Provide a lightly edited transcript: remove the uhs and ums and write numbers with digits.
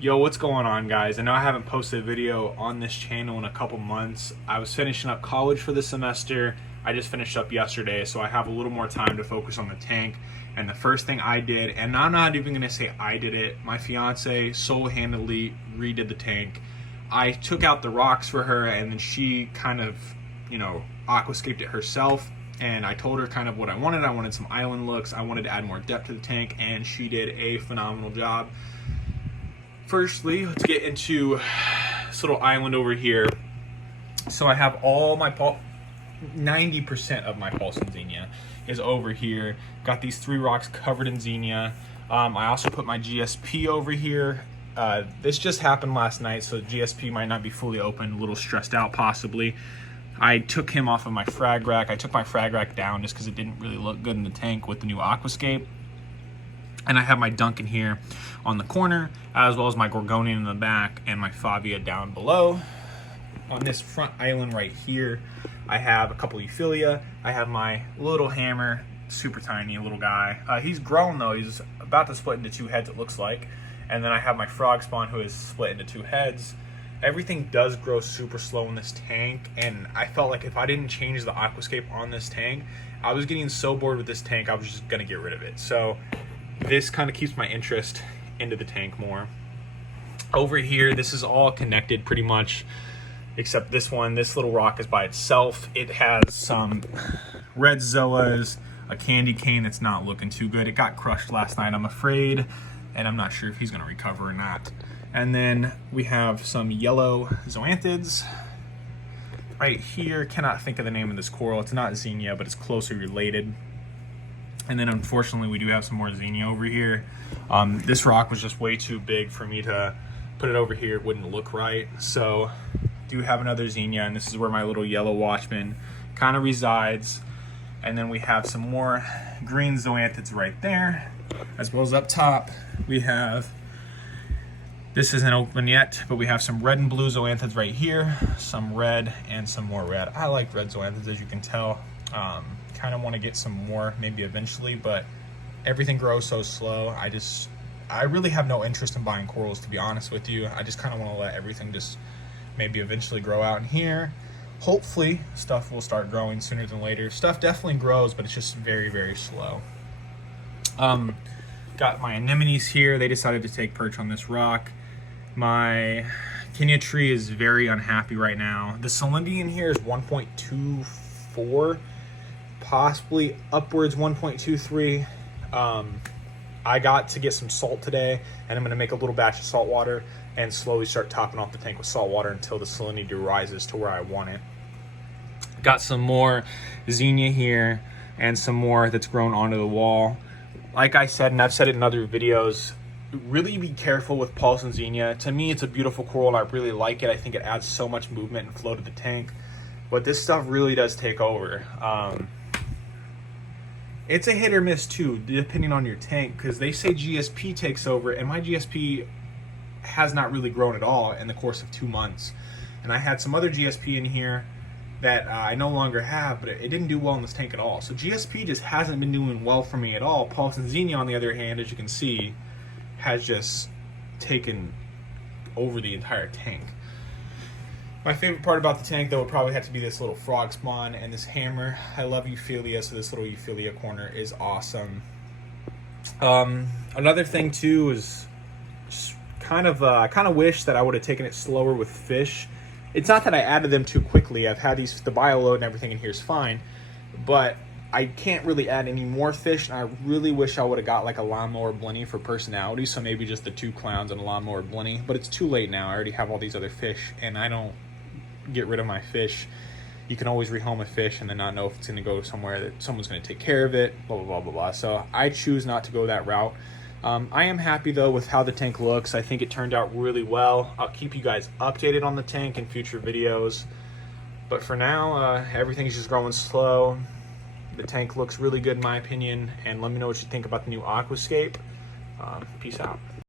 Yo, what's going on, guys? I know I haven't posted a video on this channel in a couple months. I was finishing up college for the semester. I just finished up yesterday, so I have a little more time to focus on the tank. And the first thing I did, and I'm not even gonna say I did it, my fiance sole-handedly redid the tank. I took out the rocks for her, and then she kind of, aquascaped it herself. And I told her kind of what I wanted. I wanted some island looks. I wanted to add more depth to the tank, and she did a phenomenal job. Firstly, let's get into this little island over here. So I have all my 90% of my Paulson Xenia is over here. Got these 3 rocks covered in Xenia. I also put my GSP over here. This just happened last night, so GSP might not be fully open, a little stressed out possibly. I took him off of my frag rack. I took my frag rack down just because it didn't really look good in the tank with the new Aquascape. And I have my Duncan here on the corner, as well as my Gorgonian in the back and my Favia down below. On this front island right here, I have a couple Euphilia. I have my little hammer, super tiny little guy. He's grown though, he's about to split into 2 heads it looks like. And then I have my frog spawn who is split into 2 heads. Everything does grow super slow in this tank, and I felt like if I didn't change the Aquascape on this tank, I was getting so bored with this tank I was just gonna get rid of it. So this kind of keeps my interest into the tank more. Over here, this is all connected pretty much, except this one. This little rock is by itself. It has some red zoas, a candy cane that's not looking too good. It got crushed last night, I'm afraid, and I'm not sure if he's gonna recover or not. And then we have some yellow zoanthids right here. Cannot think of the name of this coral. It's not Xenia, but it's closely related. And then unfortunately we do have some more Xenia over here. This rock was just way too big for me to put it over here. It wouldn't look right. So do have another Xenia, and this is where my little yellow watchman kind of resides. And then we have some more green zoanthids right there, as well as up top we have, this isn't open yet, but we have some red and blue zoanthids right here, some red and some more red. I like red zoanthids, as you can tell. Kind of want to get some more maybe eventually, but everything grows so slow. I really have no interest in buying corals, to be honest with you. I just kind of want to let everything just maybe eventually grow out in here. Hopefully stuff will start growing sooner than later. Stuff definitely grows, but it's just very, very slow. Got my anemones here. They decided to take perch on this rock. My Kenya tree is very unhappy right now. The Celindian here is 1.24, possibly upwards 1.23. I got to get some salt today, and I'm going to make a little batch of salt water and slowly start topping off the tank with salt water until the salinity rises to where I want it. Got some more Xenia here and some more that's grown onto the wall. Like I said, and I've said it in other videos, really be careful with Paulson Xenia. To me, it's a beautiful coral and I really like it. I think it adds so much movement and flow to the tank, but this stuff really does take over. It's a hit or miss too, depending on your tank, because they say GSP takes over, and my GSP has not really grown at all in the course of 2 months. And I had some other GSP in here that I no longer have, but it didn't do well in this tank at all. So GSP just hasn't been doing well for me at all. Paulson Xenia, on the other hand, as you can see, has just taken over the entire tank. My favorite part about the tank, though, would probably have to be this little frog spawn and this hammer. I love Euphilia, so this little Euphilia corner is awesome. Another thing too is just I kind of wish that I would have taken it slower with fish. It's not that I added them too quickly. I've had the bio load and everything in here is fine, but I can't really add any more fish, and I really wish I would have got like a lawnmower blenny for personality, so maybe just the 2 clowns and a lawnmower blenny, but it's too late now. I already have all these other fish, and I don't get rid of my fish. You can always rehome a fish and then not know if it's going to go somewhere that someone's going to take care of it, blah, blah, blah, blah, blah. So I choose not to go that route. I am happy though with how the tank looks. I think it turned out really well. I'll keep you guys updated on the tank in future videos. But for now, everything's just growing slow. The tank looks really good in my opinion. And let me know what you think about the new Aquascape. Peace out.